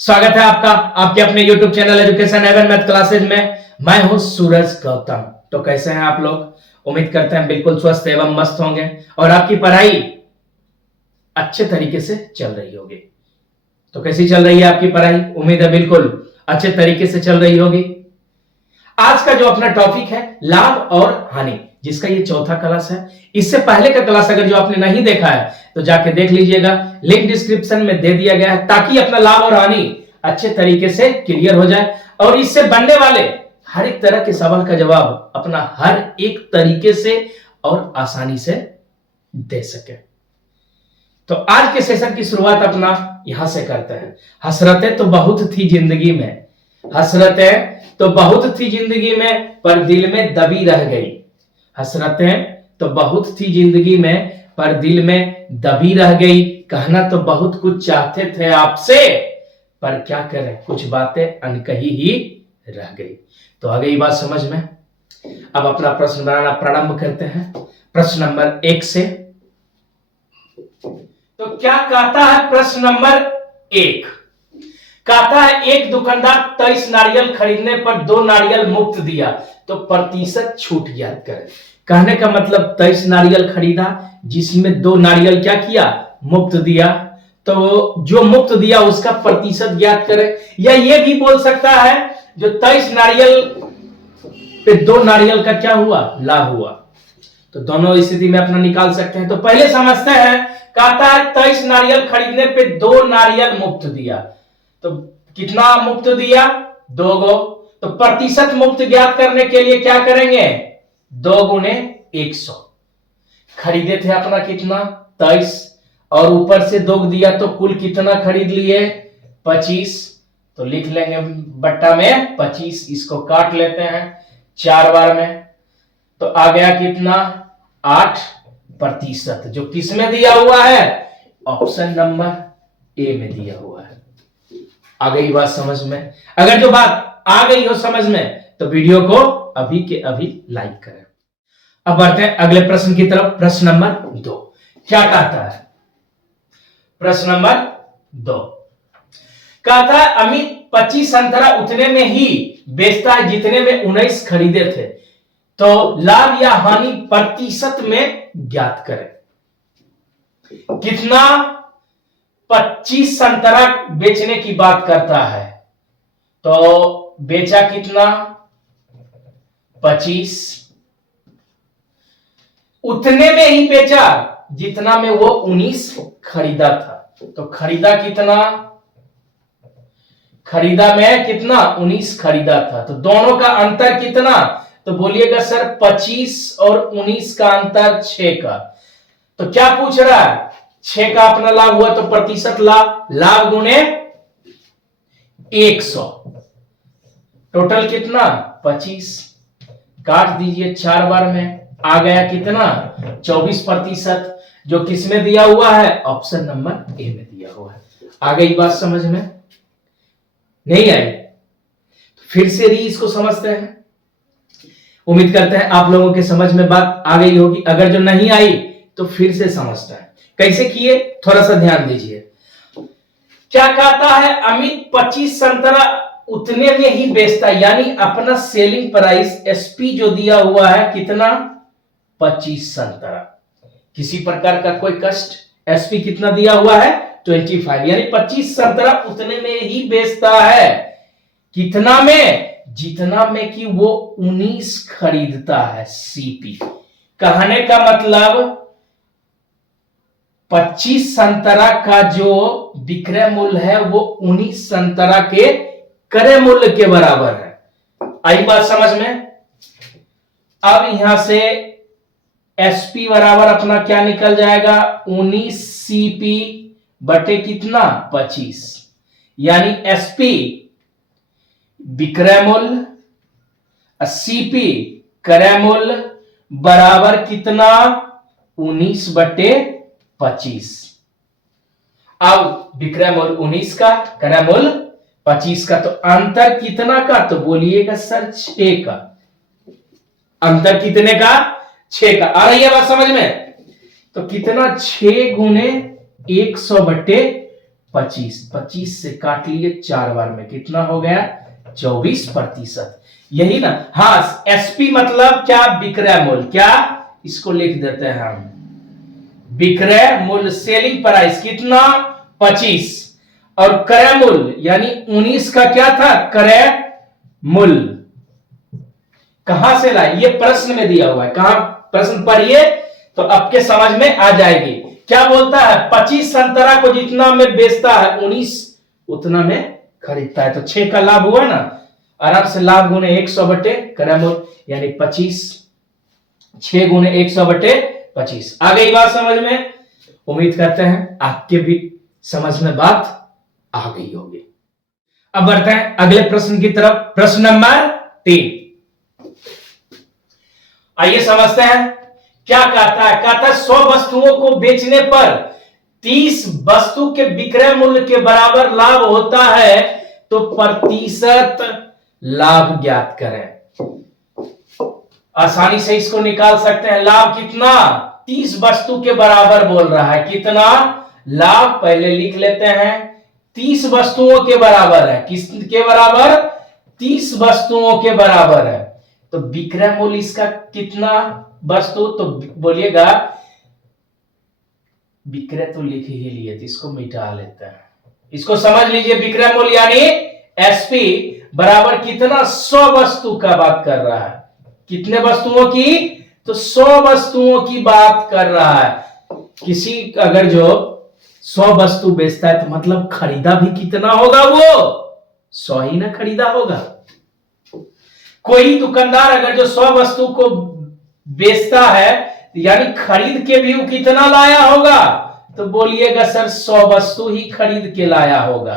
स्वागत है आपका आपके अपने YouTube चैनल एजुकेशन एवन मैथ क्लासेज में। मैं हूं सूरज गौतम। तो कैसे हैं आप लोग? उम्मीद करते हैं बिल्कुल स्वस्थ एवं मस्त होंगे और आपकी पढ़ाई अच्छे तरीके से चल रही होगी। तो कैसी चल रही है आपकी पढ़ाई? उम्मीद है बिल्कुल अच्छे तरीके से चल रही होगी। आज का जो अपना टॉपिक है लाभ और हानि, जिसका ये चौथा क्लास है। इससे पहले का क्लास अगर जो आपने नहीं देखा है तो जाके देख लीजिएगा, लिंक डिस्क्रिप्शन में दे दिया गया है, ताकि अपना लाभ और हानि अच्छे तरीके से क्लियर हो जाए और इससे बनने वाले हर एक तरह के सवाल का जवाब अपना हर एक तरीके से और आसानी से दे सके। तो आज के सेशन की शुरुआत अपना यहां से करते हैं। हसरतें तो बहुत थी जिंदगी में, हसरतें तो बहुत थी जिंदगी में, पर दिल में दबी रह गई। हसरतें तो बहुत थी जिंदगी में, पर दिल में दबी रह गई। कहना तो बहुत कुछ चाहते थे आपसे, पर क्या करें कुछ बातें अनकही ही रह गई। तो आ गई बात समझ में। अब अपना प्रश्न बनाना प्रारंभ करते हैं प्रश्न नंबर 1 से। तो क्या कहता है प्रश्न नंबर 1? कहता है एक दुकानदार 23 नारियल खरीदने पर 2 नारियल मुफ्त दिया, तो प्रतिशत छूट ज्ञात करें। कहने का मतलब 23 नारियल खरीदा, जिसमें 2 नारियल क्या किया? मुफ्त दिया। तो जो मुफ्त दिया उसका प्रतिशत ज्ञात करें। या ये भी बोल सकता है जो 23 नारियल पे 2 नारियल का क्या हुआ? लाभ हुआ। तो दोनों स्थिति में अपना निकाल सकते हैं। तो पहले समझते हैं। कहता है 23 नारियल खरीदने पे 2 नारियल मुफ्त दिया, तो कितना मुफ्त दिया? 2 गो। तो प्रतिशत मुफ्त ज्ञात करने के लिए क्या करेंगे? 2 गुने 100। खरीदे थे अपना कितना? 23, और ऊपर से 2 दिया, तो कुल कितना खरीद लिए? 25। तो लिख लेंगे बट्टा में 25। इसको काट लेते हैं 4 बार में, तो आ गया कितना? 8%, जो किस में दिया हुआ है? ऑप्शन नंबर ए में दिया हुआ है। आ गई बात समझ में? अगर जो बात आ गई हो समझ में तो वीडियो को अभी के अभी लाइक करें। अब बढ़ते हैं अगले प्रश्न की तरफ। प्रश्न नंबर 2 क्या कहता है? प्रश्न नंबर 2 कहता है अमित 25 संतरा उतने में ही बेचता है जितने में 19 खरीदे थे, तो लाभ या हानि प्रतिशत में ज्ञात करें। कितना? 25 संतरा बेचने की बात करता है, तो बेचा कितना? 25। उतने में ही बेचा जितना में वो 19 खरीदा था, तो खरीदा कितना? खरीदा में कितना? 19 खरीदा था। तो दोनों का अंतर कितना? तो बोलिएगा सर 25 और 19 का अंतर 6 का। तो क्या पूछ रहा है? 6 का अपना लाभ हुआ, तो प्रतिशत लाभ गुने 100। टोटल कितना? 25। काट दीजिए 4 बार में, आ गया कितना? 24%, जो किसमें दिया हुआ है? ऑप्शन नंबर ए में दिया हुआ है। आ गई बात समझ में? नहीं आई? फिर से इसको समझते हैं। उम्मीद करते हैं आप लोगों के समझ में बात आ गई होगी। अगर जो नहीं आई तो फिर से समझते हैं। कैसे किए थोड़ा सा ध्यान दीजिए। क्या कहता है? अमित 25 संतरा उतने में ही बेचता है, यानी अपना सेलिंग प्राइस एसपी जो दिया हुआ है कितना? 25 संतरा। किसी प्रकार का कोई कष्ट, एसपी कितना दिया हुआ है? 25, यानी 25 संतरा उतने में ही बेचता है। कितना में? जितना में कि वो 19 खरीदता है, सीपी। कहने का मतलब 25 संतरा का जो विक्रय मूल्य है वो 19 संतरा के क्रय मूल्य के बराबर है। आई बात समझ में? अब यहां से एसपी बराबर अपना क्या निकल जाएगा? 19 सीपी बटे कितना? 25, यानी एसपी विक्रय मूल्य, सीपी क्रय मूल्य बराबर कितना? 19 बटे 25। अब विक्रय मूल्य 19 का, क्रय मूल्य 25 का, तो अंतर कितना का? तो बोलिएगा सर 6 का। अंतर कितने का? 6 का। आ रही है बात समझ में? तो कितना? 6 गुने 100 बटे 25, 25 से काट लिए 4 बार में, कितना हो गया 24%। यही ना। हाँ, एसपी मतलब क्या, विक्रय मूल्य। क्या, इसको लिख देते हैं हम, विक्रय मूल्य, सेलिंग प्राइस कितना 25, और क्रय मूल्य यानी 19 का क्या था, क्रय मूल्य। कहां से लाए, ये प्रश्न में दिया हुआ है, कहां, प्रश्न पढ़िए तो आपके समझ में आ जाएगी। क्या बोलता है, 25 संतरा को जितना में बेचता है 19 उतना में खरीदता है, तो 6 का लाभ हुआ ना, आराम से लाभ गुने 100 बटे क्रय मूल्य यानी 25, 6 गुने 100 बटे 25। आ गई बात समझ में? उम्मीद करते हैं आपके भी समझ में बात आ गई होगी। अब बढ़ते हैं अगले प्रश्न की तरफ, प्रश्न नंबर 3। आइए समझते हैं क्या कहता है। कहता है 100 वस्तुओं को बेचने पर 30 वस्तु के विक्रय मूल्य के बराबर लाभ होता है, तो प्रतिशत लाभ ज्ञात करें। आसानी से इसको निकाल सकते हैं। लाभ कितना, 30 वस्तु के बराबर बोल रहा है, कितना लाभ, पहले लिख लेते हैं, 30 वस्तुओं के बराबर है। किसके बराबर, 30 वस्तुओं के बराबर है। तो विक्रय मूल्य इसका कितना वस्तु, तो बोलिएगा, विक्रय तो लिख ही लिए थे, इसको मिटा लेते हैं, इसको समझ लीजिए। विक्रय मूल्य यानी एसपी बराबर कितना, 100 वस्तु का बात कर रहा है। कितने वस्तुओं की, तो 100 वस्तुओं की बात कर रहा है। किसी अगर जो 100 वस्तु बेचता है तो मतलब खरीदा भी कितना होगा, वो 100 ही ना खरीदा होगा। कोई दुकानदार अगर जो 100 वस्तु को बेचता है यानी खरीद के भी वो कितना लाया होगा, तो बोलिएगा सर 100 वस्तु ही खरीद के लाया होगा।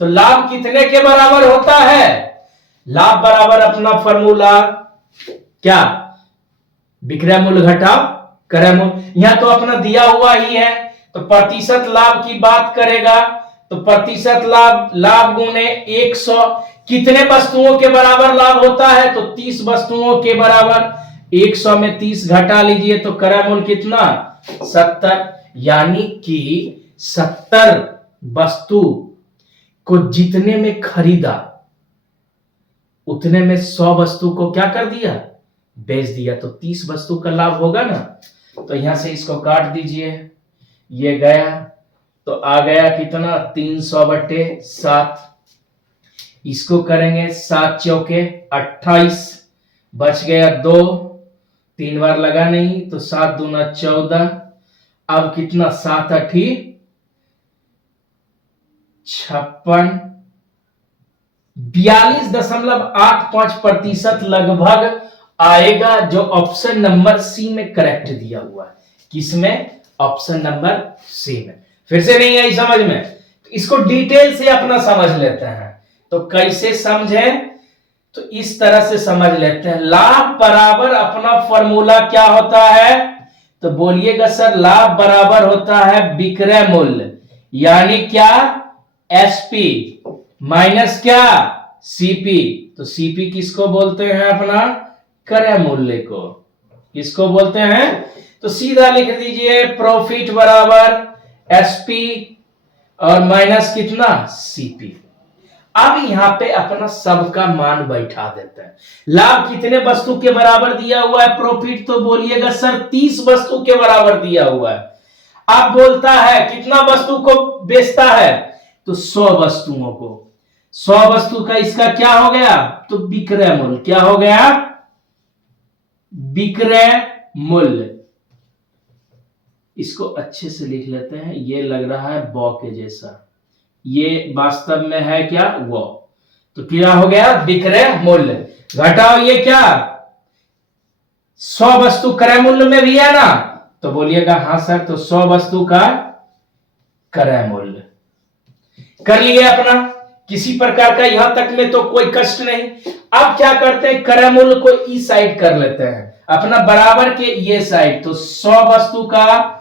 तो लाभ कितने के बराबर होता है, लाभ बराबर अपना फॉर्मूला क्या, विक्रय मूल्य घटा क्रय मूल्य। यहां तो अपना दिया हुआ ही है, तो प्रतिशत लाभ की बात करेगा, तो प्रतिशत लाभ, लाभ गुने 100, कितने वस्तुओं के बराबर लाभ होता है, तो 30 वस्तुओं के बराबर, 100 में 30 घटा लीजिए तो क्रय मूल्य कितना 70, यानी कि 70 वस्तु को जितने में खरीदा उतने में 100 वस्तु को क्या कर दिया, बेच दिया, तो 30 वस्तु का लाभ होगा ना। तो यहां से इसको काट दीजिए, ये गया तो आ गया कितना 300 बटे 7, इसको करेंगे 7 चौके 28, बच गया 2, 3 बार लगा नहीं तो 7 दूना 14, अब कितना 7 8 56, 42.85% लगभग आएगा, जो ऑप्शन नंबर सी में करेक्ट दिया हुआ है। किसमें, ऑप्शन नंबर सी में। फिर से नहीं आई समझ में, तो इसको डिटेल से अपना समझ लेते हैं। तो कैसे समझे, तो इस तरह से समझ लेते हैं। लाभ बराबर अपना फॉर्मूला क्या होता है, तो बोलिएगा सर लाभ बराबर होता है विक्रय मूल्य यानी क्या, एसपी माइनस क्या, सीपी। तो सीपी किसको बोलते हैं, अपना क्रय मूल्य को किसको बोलते हैं, तो सीधा लिख दीजिए प्रॉफिट बराबर एसपी और माइनस कितना, सीपी। अब यहां पे अपना सबका मान बैठा देते हैं। लाभ कितने वस्तु के बराबर दिया हुआ है, प्रॉफिट तो बोलिएगा सर 30 वस्तु के बराबर दिया हुआ है। अब बोलता है कितना वस्तु को बेचता है, तो 100 वस्तुओं को, 100 वस्तु का इसका क्या हो गया, तो विक्रय मूल्य, क्या हो गया, विक्रय मूल्य। इसको अच्छे से लिख लेते हैं, ये लग रहा है बॉ के जैसा, ये वास्तव में है क्या, वो, तो क्या हो गया विक्रय मूल्य। घटाओ ये क्या, 100 वस्तु क्रय मूल्य में भी है ना, तो बोलिएगा हाँ सर, तो 100 वस्तु का क्रय मूल्य कर लिए अपना। किसी प्रकार का यहां तक में तो कोई कष्ट नहीं। अब क्या करते हैं, क्रय मूल्य को इस साइड कर लेते हैं, अपना बराबर के ये साइड, तो 100 वस्तु का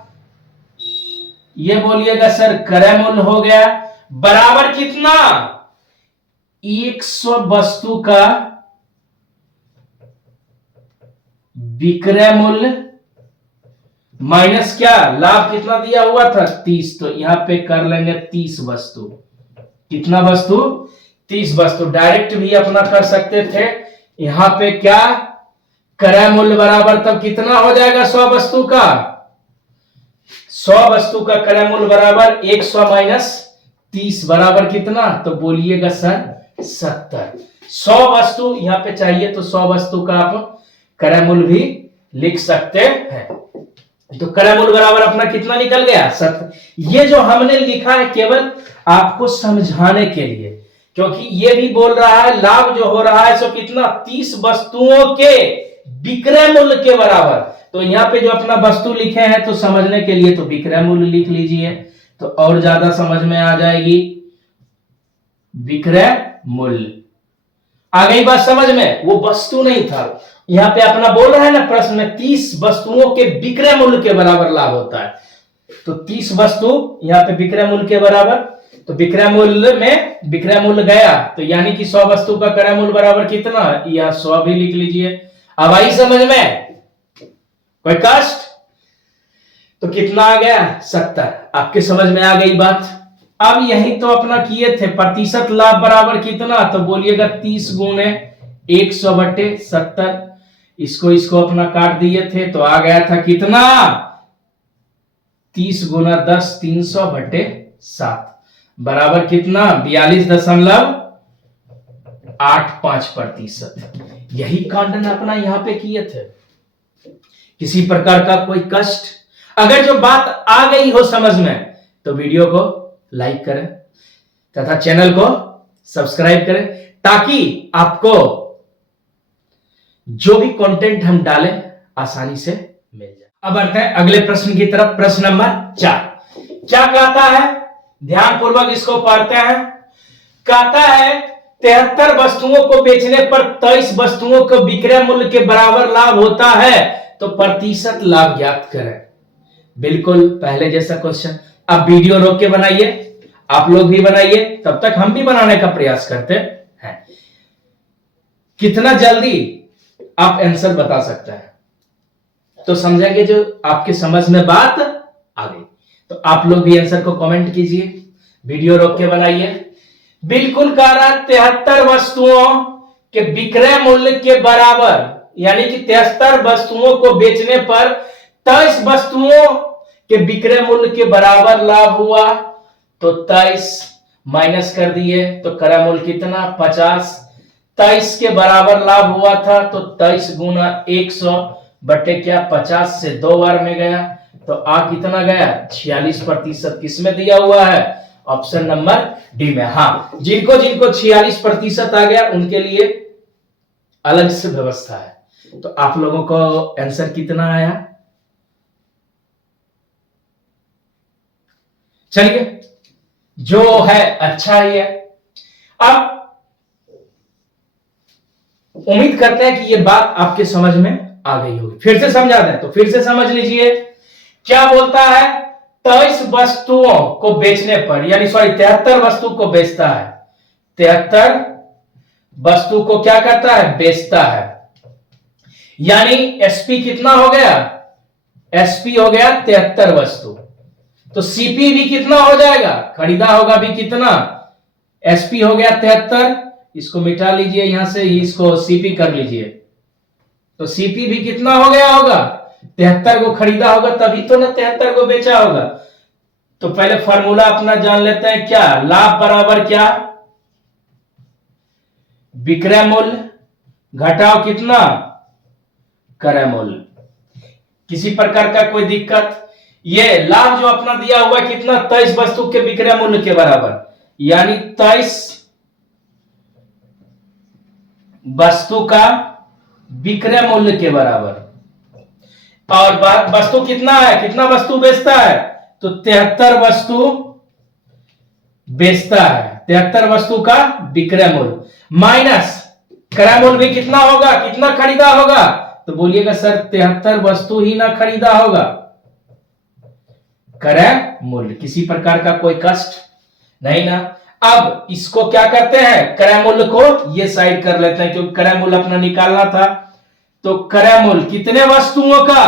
ये बोलिएगा सर क्रय मूल्य हो गया, बराबर कितना, 100 वस्तु का विक्रय मूल्य माइनस क्या, लाभ कितना दिया हुआ था 30, तो यहां पे कर लेंगे 30 वस्तु। कितना वस्तु, 30 वस्तु। डायरेक्ट भी अपना कर सकते थे, यहां पे क्या क्रय मूल्य बराबर तब कितना हो जाएगा 100 वस्तु का, 100 वस्तु का क्रय मूल्य बराबर 100 माइनस 30 बराबर कितना, तो बोलिएगा सर 70। 100 वस्तु यहां पे चाहिए तो 100 वस्तु का आप क्रय मूल्य भी लिख सकते हैं। तो क्रय मूल्य बराबर अपना कितना निकल गया 70। ये जो हमने लिखा है केवल आपको समझाने के लिए, क्योंकि ये भी बोल रहा है लाभ जो हो रहा है सो कितना 30 वस्तुओं के विक्रय मूल्य के बराबर। तो यहां पे जो अपना वस्तु लिखे हैं तो समझने के लिए तो विक्रय मूल्य लिख लीजिए तो और ज्यादा समझ में आ जाएगी। विक्रय मूल्य आ गई बात समझ में, वो वस्तु नहीं था। यहां पे अपना बोल रहा है ना प्रश्न में 30 वस्तुओं के विक्रय मूल्य के बराबर लाभ होता है, तो 30 वस्तु यहां पे विक्रय मूल्य के बराबर, तो विक्रय मूल्य में विक्रय मूल्य गया तो यानी कि 100 वस्तु का क्रय मूल्य बराबर कितना, यह 100 भी लिख लीजिए। अब आई समझ में, कोई कष्ट, तो कितना आ गया 70। आपके समझ में आ गई बात। अब यही तो अपना किए थे, प्रतिशत लाभ बराबर कितना, तो बोलिएगा 30 गुणे 100/70। इसको अपना काट दिए थे तो आ गया था कितना 30 गुना 10 300/7 बराबर कितना 42.85%। यही कांड अपना यहां पे किए थे। किसी प्रकार का कोई कष्ट, अगर जो बात आ गई हो समझ में तो वीडियो को लाइक करें तथा चैनल को सब्सक्राइब करें ताकि आपको जो भी कंटेंट हम डालें आसानी से मिल जाए। अब बढ़ते हैं अगले प्रश्न की तरफ। प्रश्न नंबर 4 क्या कहता है, ध्यान पूर्वक इसको पढ़ते हैं। कहता है 73 वस्तुओं को बेचने पर 23 वस्तुओं को विक्रय मूल्य के बराबर लाभ होता है, तो प्रतिशत लाभ ज्ञात करें। बिल्कुल पहले जैसा क्वेश्चन। अब वीडियो रोक के बनाइए, आप लोग भी बनाइए, तब तक हम भी बनाने का प्रयास करते हैं। कितना जल्दी आप आंसर बता सकते हैं तो समझेंगे जो आपके समझ में बात आ गई। तो आप लोग भी आंसर को कमेंट कीजिए, वीडियो रोक के बनाइए। बिल्कुल कह रहा 73 वस्तुओं के विक्रय मूल्य के बराबर, यानी कि 73 वस्तुओं को बेचने पर 23 वस्तुओं के विक्रय मूल्य के बराबर लाभ हुआ, तो 23 माइनस कर दिए तो क्रय मूल्य कितना 50। 23 के बराबर लाभ हुआ था तो 23 गुना 100/50 से 2 बार में गया तो आ कितना गया 46%। किसमें दिया हुआ है, ऑप्शन नंबर डी में। हाँ, जिनको 46% आ गया उनके लिए अलग से व्यवस्था है। तो आप लोगों को आंसर कितना आया, चलिए जो है अच्छा ही है। अब उम्मीद करते हैं कि ये बात आपके समझ में आ गई होगी। फिर से समझा दें तो फिर से समझ लीजिए। क्या बोलता है 23 वस्तुओं को बेचने पर, यानी 73 वस्तु को बेचता है, 73 वस्तु को क्या करता है बेचता है, यानी एसपी कितना हो गया, एसपी हो गया 73 वस्तु, तो सीपी भी कितना हो जाएगा, खरीदा होगा भी कितना, एसपी हो गया 73, इसको मिटा लीजिए यहां से, इसको सीपी कर लीजिए, तो सीपी भी कितना हो गया होगा 73 को खरीदा होगा तभी तो ना 73 को बेचा होगा। तो पहले फार्मूला अपना जान लेते हैं, क्या लाभ बराबर क्या विक्रय मूल्य घटाओ कितना क्रय मूल्य। किसी प्रकार का कोई दिक्कत, ये लाभ जो अपना दिया हुआ है कितना 23 वस्तु के विक्रय मूल्य के बराबर, यानी 23 वस्तु का विक्रय मूल्य के बराबर। और वस्तु कितना है, कितना वस्तु बेचता है, तो 73 वस्तु बेचता है, 73 वस्तु का विक्रय मूल्य माइनस क्रय मूल्य भी कितना होगा, कितना खरीदा होगा, तो बोलिएगा सर 73 वस्तु ही ना खरीदा होगा, क्रय मूल्य। किसी प्रकार का कोई कष्ट नहीं ना। अब इसको क्या करते हैं, क्रय मूल्य को ये साइड कर लेते हैं क्योंकि क्रय मूल्य अपना निकालना था। तो क्रय मूल्य कितने वस्तुओं का,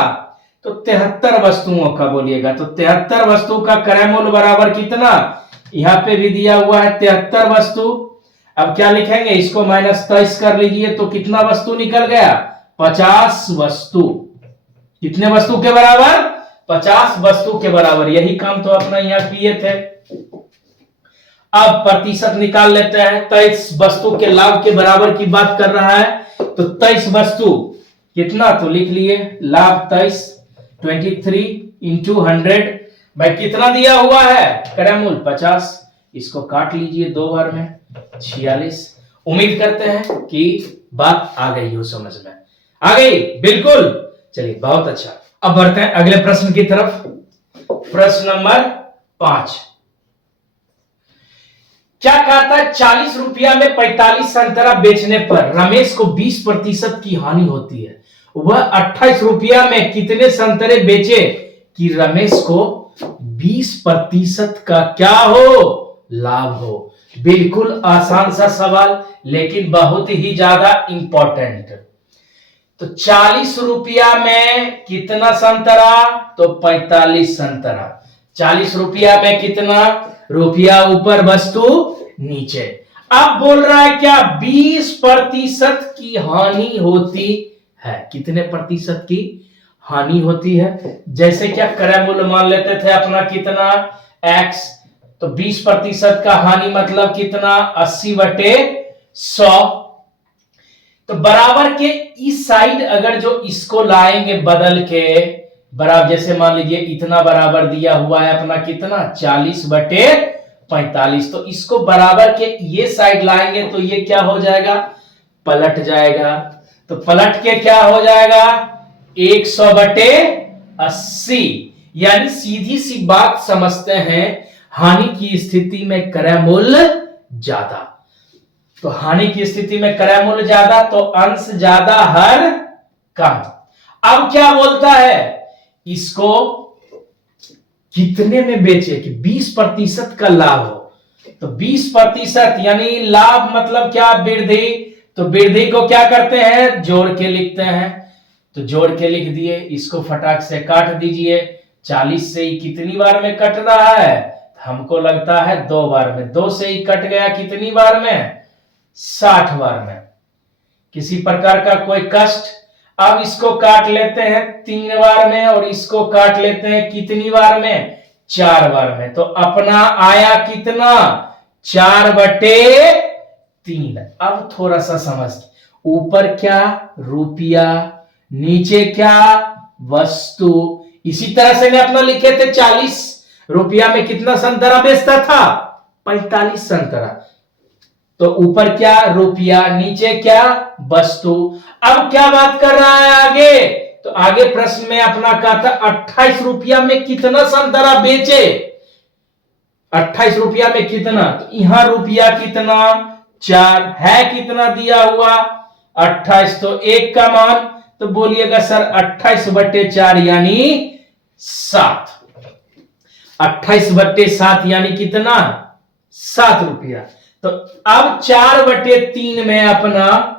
तो 73 वस्तुओं का बोलिएगा। तो 73 वस्तु का क्रय मूल्य बराबर कितना, यहां पे भी दिया हुआ है 73 वस्तु। अब क्या लिखेंगे, इसको -23 कर लीजिए तो कितना वस्तु निकल गया, 50 वस्तु। कितने वस्तु के बराबर, 50 वस्तु के बराबर। यही काम तो अपना यहां किए थे। अब प्रतिशत निकाल लेते हैं। 23 वस्तु के लाभ के बराबर की बात कर रहा है, तो 23 वस्तु कितना, तो लिख लिए लाभ 23 इंटू 100 भाई कितना दिया हुआ है, क्रय मूल्य 50। इसको काट लीजिए 2 बार में, 46। उम्मीद करते हैं कि बात आ गई हो समझ में, आ गई बिल्कुल। चलिए बहुत अच्छा। अब बढ़ते हैं अगले प्रश्न की तरफ। प्रश्न नंबर 5 क्या कहता है, 40 रुपया में 45 संतरा बेचने पर रमेश को 20% की हानि होती है। वह 28 रुपया में कितने संतरे बेचे कि रमेश को 20% का क्या हो, लाभ हो। बिल्कुल आसान सा सवाल, लेकिन बहुत ही ज्यादा इंपॉर्टेंट। तो 40 रुपया में कितना संतरा, तो 45 संतरा। 40 रुपया में कितना, रुपया ऊपर वस्तु नीचे। अब बोल रहा है क्या, 20% की हानि होती है। कितने प्रतिशत की हानि होती है, जैसे क्या क्रय मूल्य मान लेते थे अपना कितना, x, तो 20% का हानि मतलब कितना, 80/100। तो बराबर के इस साइड अगर जो इसको लाएंगे बदल के बराबर, जैसे मान लीजिए इतना बराबर दिया हुआ है अपना कितना, 40/45। तो इसको बराबर के ये साइड लाएंगे तो ये क्या हो जाएगा, पलट जाएगा। तो पलट के क्या हो जाएगा, 100/80। यानी सीधी सी बात समझते हैं, हानि की स्थिति में क्रय मूल्य ज्यादा। तो हानि की स्थिति में क्रय मूल्य ज्यादा, तो अंश ज्यादा हर कम। अब क्या बोलता है, इसको कितने में बेचे कि 20% का लाभ हो। तो 20% यानी लाभ मतलब क्या, वृद्धि। तो वृद्धि को क्या करते हैं, जोड़ के लिखते हैं। तो जोड़ के लिख दिए, इसको फटाक से काट दीजिए। 40 से ही कितनी बार में कट रहा है, हमको लगता है 2 बार में। 2 से ही कट गया कितनी बार में, 60 बार में। किसी प्रकार का कोई कष्ट। अब इसको काट लेते हैं 3 बार में, और इसको काट लेते हैं कितनी बार में, 4 बार में। तो अपना आया कितना, 4/3। अब थोड़ा सा समझ, ऊपर क्या, रुपया, नीचे क्या, वस्तु। इसी तरह से मैं अपना लिखे थे, 40 रुपया में कितना संतरा बेचता था, 45 संतरा। तो ऊपर क्या, रुपया, नीचे क्या, वस्तु। अब क्या बात कर रहा है आगे, तो आगे प्रश्न में अपना कहा था 28 रुपया में कितना संतरा बेचे। 28 रुपया में कितना, तो यहां रुपया कितना, 4 है, कितना दिया हुआ 28। तो 1 का मान, तो बोलिएगा सर 28/4 यानी 7। 28/7 यानी कितना, 7 रुपया। तो अब 4/3 में अपना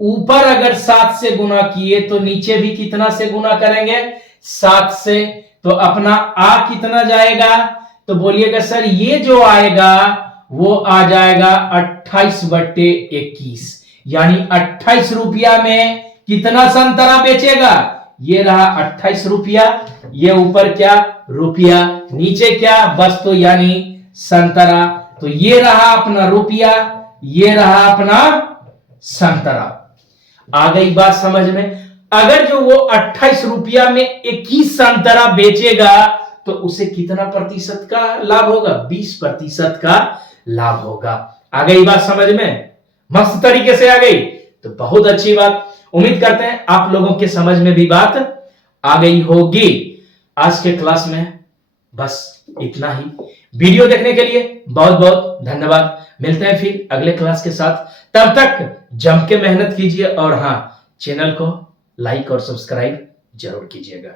ऊपर अगर 7 से गुना किए तो नीचे भी कितना से गुना करेंगे, 7 से। तो अपना आ कितना जाएगा, तो बोलिएगा सर ये जो आएगा वो आ जाएगा 28/21। यानी 28 रुपया में कितना संतरा बेचेगा, ये रहा 28 रुपया। ये ऊपर क्या, रुपया, नीचे क्या, वस्तु यानी संतरा। तो ये रहा अपना रुपया, ये रहा अपना संतरा। आ गई बात समझ में। अगर जो वो 28 रुपया में 21 संतरा बेचेगा तो उसे कितना प्रतिशत का लाभ होगा, 20% का लाभ होगा। आ गई बात समझ में, मस्त तरीके से आ गई। तो बहुत अच्छी बात, उम्मीद करते हैं आप लोगों के समझ में भी बात आ गई होगी। आज के क्लास में बस इतना ही। वीडियो देखने के लिए बहुत बहुत धन्यवाद। मिलते हैं फिर अगले क्लास के साथ। तब तक जम के मेहनत कीजिए, और हाँ, चैनल को लाइक और सब्सक्राइब जरूर कीजिएगा।